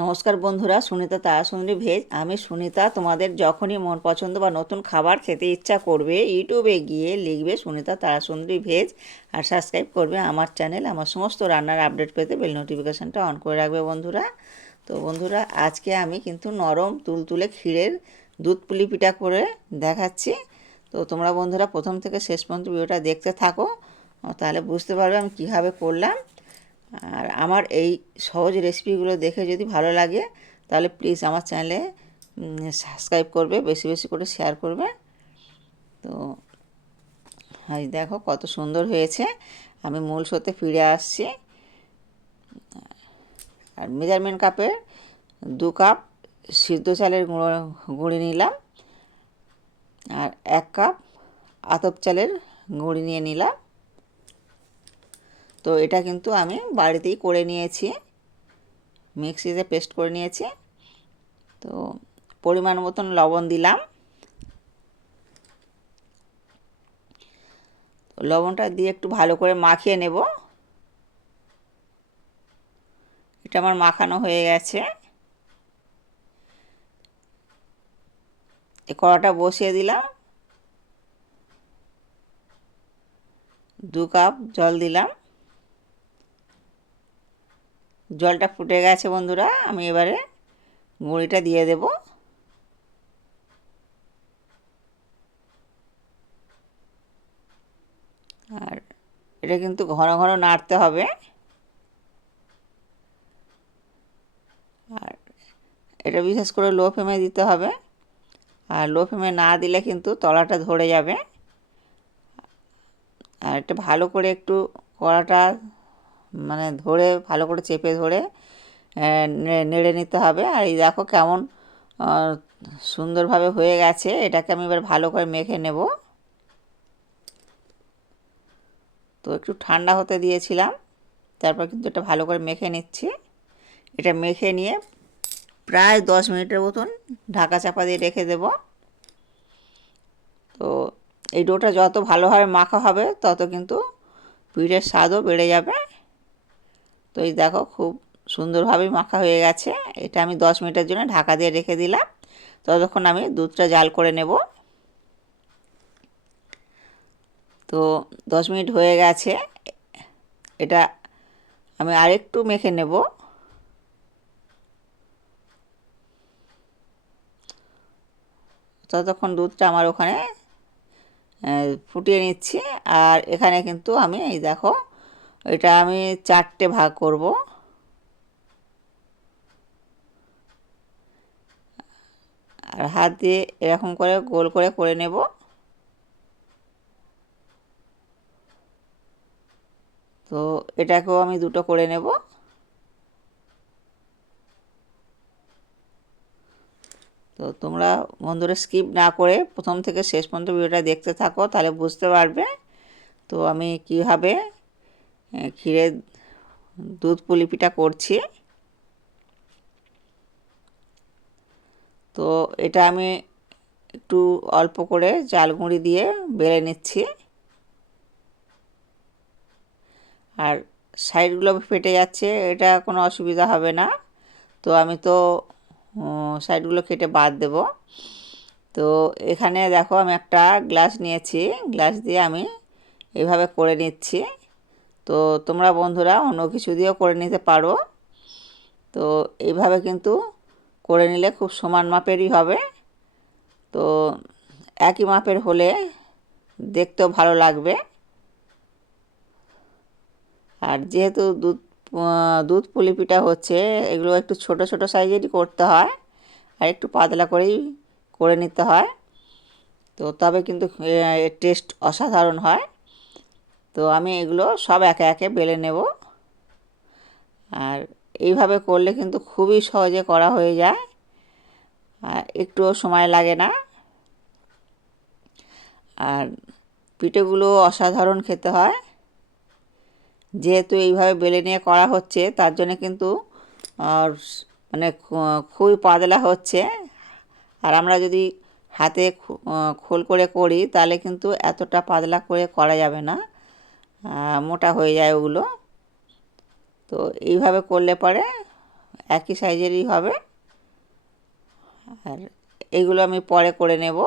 নমস্কার বন্ধুরা, সুনিতা তারাসুন্দরী ভেজ। আমি সুনিতা। তোমাদের যখনই মন পছন্দ বা নতুন খাবার খেতে ইচ্ছা করবে, ইউটিউবে গিয়ে লিখবে সুনিতা তারাসুন্দরী ভেজ আর সাবস্ক্রাইব করবে আমার চ্যানেল। আমার সমস্ত রান্নার আপডেট পেতে বেল নোটিফিকেশানটা অন করে রাখবে বন্ধুরা। তো বন্ধুরা, আজকে আমি কিন্তু নরম তুলতুলে ক্ষীরের দুধ পুলি পিঠা করে দেখাচ্ছি। তো তোমরা বন্ধুরা প্রথম থেকে শেষ পর্যন্ত ভিডিওটা দেখতে থাকো, তাহলে বুঝতে পারবে আমি কীভাবে করলাম। আর আমার এই সহজ রেসিপিগুলো দেখে যদি ভালো লাগে তাহলে প্লিজ আমার চ্যানেলে সাবস্ক্রাইব করবে, বেশি বেশি করে শেয়ার করবে। তো এই দেখো কত সুন্দর হয়েছে। আমি মূল স্রোতে ফিরে আসছি। আর মেজারমেন্ট কাপে 2 কাপ সিদ্ধ চালের গুঁড়ি নিলাম, আর 1 কাপ আতপ চালের গুঁড়ি নিয়ে নিলাম। তো এটা কিন্তু আমি বাড়িতেই করে নিয়েছি, মিক্সিতে পেস্ট করে নিয়েছি। তো পরিমাণ মতন লবণ দিলাম। লবণটা দিয়ে একটু ভালো করে মাখিয়ে নেব। এটা আমার মাখানো হয়ে গেছে। এই কড়াটা বসিয়ে দিলাম, 2 কাপ জল দিলাম। জলটা ফুটে গেছে বন্ধুরা, আমি এবারে গুঁড়িটা দিয়ে দেব। আর এটা কিন্তু ঘন ঘন নাড়তে হবে। আর এটা বিশেষ করে লো ফ্লেমে দিতে হবে, আর লো ফ্লেমে না দিলে কিন্তু তলাটা ধরে যাবে। আর এটা ভালো করে একটু কড়াটা ধরে ভালো করে চেপে ধরে নেড়ে নিতে হবে। আর এই দেখো কেমন সুন্দরভাবে হয়ে গেছে। এটাকে আমি এবার ভালো করে মেখে নেব। তো একটু ঠান্ডা হতে দিয়েছিলাম, তারপর কিন্তু এটা ভালো করে মেখে নিচ্ছি। এটা মেখে নিয়ে প্রায় 10 মিনিটের মতন ঢাকা চাপা দিয়ে রেখে দেব। তো এই ডোটা যত ভালোভাবে মাখা হবে তত কিন্তু পিঠের স্বাদও বেড়ে যাবে। তো এই দেখো খুব সুন্দরভাবে মাখা হয়ে গেছে। এটা আমি 10 মিনিটের জন্য ঢাকা দিয়ে রেখে দিলাম। ততক্ষণ আমি দুধটা জাল করে নেব। তো 10 মিনিট হয়ে গেছে, এটা আমি আরেকটু মেখে নেব। ততক্ষণ দুধটা আমার ওখানে ফুটিয়ে নিচ্ছি। আর এখানে কিন্তু আমি এই দেখো এটা আমি 4টে ভাগ করব। আর হাত দিয়ে এরকম করে গোল করে করে নেব। তো এটাকেও আমি 2টো করে নেব। তো তোমরা বন্ধুরা স্কিপ না করে প্রথম থেকে শেষ পর্যন্ত ভিডিওটা দেখতে থাকো, তাহলে বুঝতে পারবে তো আমি কিভাবে ক্ষীরের দুধ পুলি পিঠা করছি। তো এটা আমি একটু অল্প করে চাল গুঁড়ি দিয়ে বেলে নিচ্ছি। আর সাইডগুলো ফেটে যাচ্ছে, এটা কোনো অসুবিধা হবে না। তো আমি তো সাইডগুলো কেটে বাদ দেব। তো এখানে দেখো আমি একটা গ্লাস নিয়েছি, গ্লাস দিয়ে আমি এইভাবে করে নিচ্ছি। তো তোমরা বন্ধুরা অন্য কিছু দিয়েও করে নিতে পারো। তো এইভাবে কিন্তু করে নিলে খুব সমান মাপেরই হবে। তো একই মাপের হলে দেখতেও ভালো লাগবে। আর যেহেতু দুধ পুলি পিঠা হচ্ছে, এগুলো একটু ছোট ছোট সাইজেরই করতে হয়, আর একটু পাতলা করেই করে নিতে হয়। তো তবে কিন্তু এর টেস্ট অসাধারণ হয়। তো আমি এগুলো সব একে একে বেলে নেব। আর এইভাবে করলে কিন্তু খুবই সহজে করা হয়ে যায়, আর একটুও সময় লাগে না। আর পিঠেগুলো অসাধারণ খেতে হয়। যেহেতু এইভাবে বেলে নিয়ে করা হচ্ছে তার জন্য কিন্তু খুবই পাতলা হচ্ছে। আর আমরা যদি হাতে খোল করে করি তাহলে কিন্তু এতটা পাতলা করে করা যাবে না, মোটা হয়ে যায় ওগুলো। তো এইভাবে করলে পরে একই সাইজেরই হবে। আর এইগুলো আমি পরে করে নেব।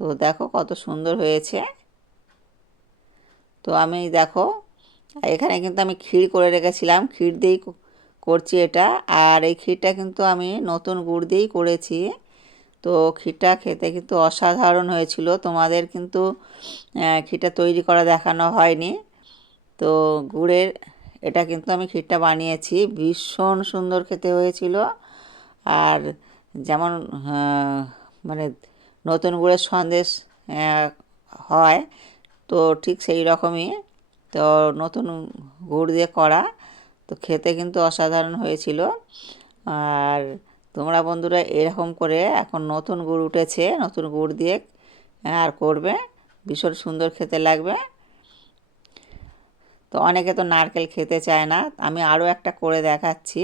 তো দেখো কত সুন্দর হয়েছে। তো আমি দেখো এখানে কিন্তু আমি ক্ষীর করে রেখেছিলাম, ক্ষীর দিয়েই করছি এটা। আর এই ক্ষীরটা কিন্তু আমি নতুন গুড় দিয়েই করেছি। তো ক্ষীরটা খেতে কিন্তু অসাধারণ হয়েছিল। তোমাদের কিন্তু ক্ষীরটা তৈরি করা দেখানো হয়নি। তো গুড়ের এটা কিন্তু আমি ক্ষীরটা বানিয়েছি, ভীষণ সুন্দর খেতে হয়েছিল। আর যেমন মানে নতুন গুড়ের সন্দেশ হয়, তো ঠিক সেই রকমই তো নতুন গুড় দিয়ে করা। তো খেতে কিন্তু অসাধারণ হয়েছিল। আর তোমরা বন্ধুরা এরকম করে, এখন নতুন গুড় উঠেছে, নতুন গুড় দিয়ে আর করবে, ভীষণ সুন্দর খেতে লাগবে। তো অনেকে তো নারকেল খেতে চায় না, আমি আরও একটা করে দেখাচ্ছি।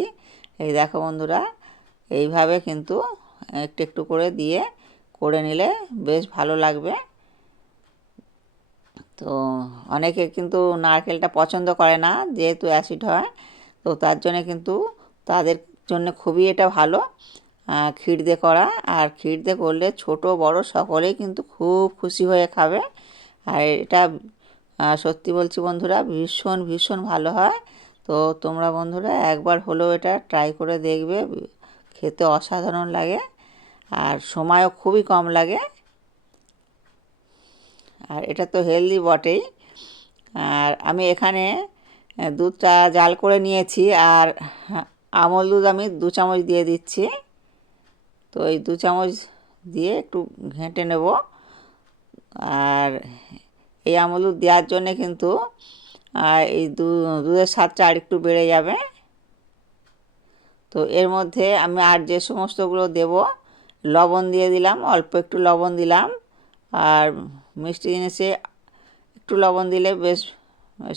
এই দেখো বন্ধুরা, এইভাবে কিন্তু একটু একটু করে দিয়ে করে নিলে বেশ ভালো লাগবে। তো অনেকে কিন্তু নারকেলটা পছন্দ করে না, যেহেতু অ্যাসিড হয়। তো তার জন্যে কিন্তু তাদের জন্য খুবই এটা ভালো ক্ষীর দিয়ে করা। আর ক্ষীর দিয়ে করলে ছোট বড় সকলেই কিন্তু খুব খুশি হয়ে খাবে। আর এটা সত্যি বলছি বন্ধুরা, ভীষণ ভীষণ ভালো হয়। তো তোমরা বন্ধুরা একবার হলেও এটা ট্রাই করে দেখবে, খেতে অসাধারণ লাগে আর সময়ও খুবই কম লাগে। আর এটা তো হেলদি বটেই। আর আমি এখানে দুধটা জাল করে নিয়েছি, আর আমল দুধ আমি 2 চামচ দিয়ে দিচ্ছি। তো এই 2 চামচ দিয়ে একটু ঘেঁটে নেব। আর এই আমল দুধ দেওয়ার জন্যে কিন্তু এই দুধের স্বাদটা আর একটু বেড়ে যাবে। তো এর মধ্যে আমি আর যে সমস্তগুলো দেব, লবণ দিয়ে দিলাম, অল্প একটু লবণ দিলাম। আর মিষ্টি জিনিসে একটু লবণ দিলে বেশ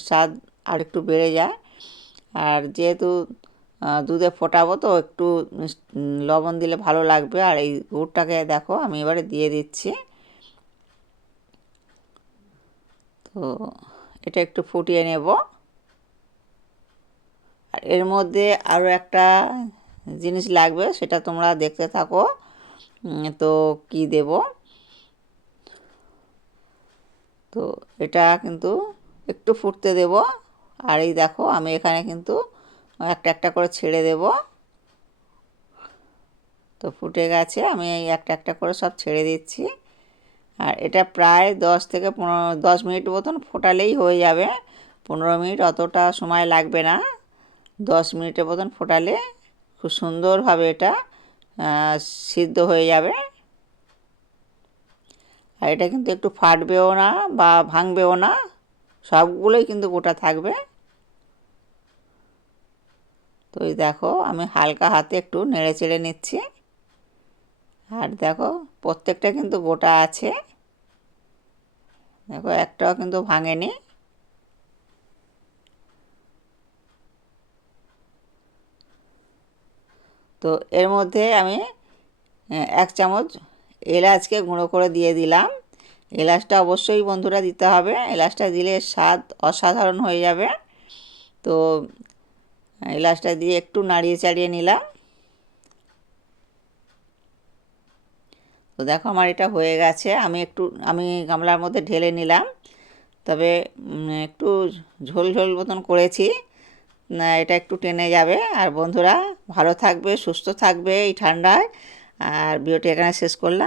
স্বাদ আর একটু বেড়ে যায়। আর যেহেতু দুধে ফোটাবো, তো একটু লবণ দিলে ভালো লাগবে। আর এই গুড়টাকে দেখো আমি এবারে দিয়ে দিচ্ছি। তো এটা একটু ফুটিয়ে নেব। আর এর মধ্যে আরও একটা জিনিস লাগবে, সেটা তোমরা দেখতে থাকো। তো কি দেব, তো এটা কিন্তু একটু ফুটতে দেব। আর এই দেখো আমি এখানে কিন্তু একটা একটা করে ছেড়ে দেব। তো ফুটে গেছে, আমি এই একটা একটা করে সব ছেড়ে দিচ্ছি। আর এটা প্রায় 10 মিনিট মতন ফোটালেই হয়ে যাবে। 15 মিনিট অতটা সময় লাগবে না, 10 মিনিটের মতন ফোটালে খুব সুন্দরভাবে এটা সিদ্ধ হয়ে যাবে। আর এটা কিন্তু একটু ফাটবেও না বা ভাঙবেও না, সবগুলোই কিন্তু গোটা থাকবে। তো এই দেখো আমি হালকা হাতে একটু নেড়ে চেড়ে নিচ্ছি। আর দেখো প্রত্যেকটা কিন্তু গোটা আছে, দেখো একটাও কিন্তু ভাঙেনি। তো এর মধ্যে আমি 1 চামচ এলাচকে গুঁড়ো করে দিয়ে দিলাম। এলাচটা অবশ্যই বন্ধুরা দিতে হবে, এলাচটা দিলে স্বাদ অসাধারণ হয়ে যাবে। তো এলাচটা দিয়ে একটু নাড়িয়ে চাড়িয়ে নিলাম। তো দেখো আমার এটা হয়ে গেছে, আমি গামলার মধ্যে ঢেলে নিলাম। তবে একটু ঝোল ঝোল মতন করেছি, এটা একটু টেনে যাবে। আর বন্ধুরা ভালো থাকবে, সুস্থ থাকবে এই ঠান্ডায়। আর ভিডিওটি এখানে শেষ করলাম।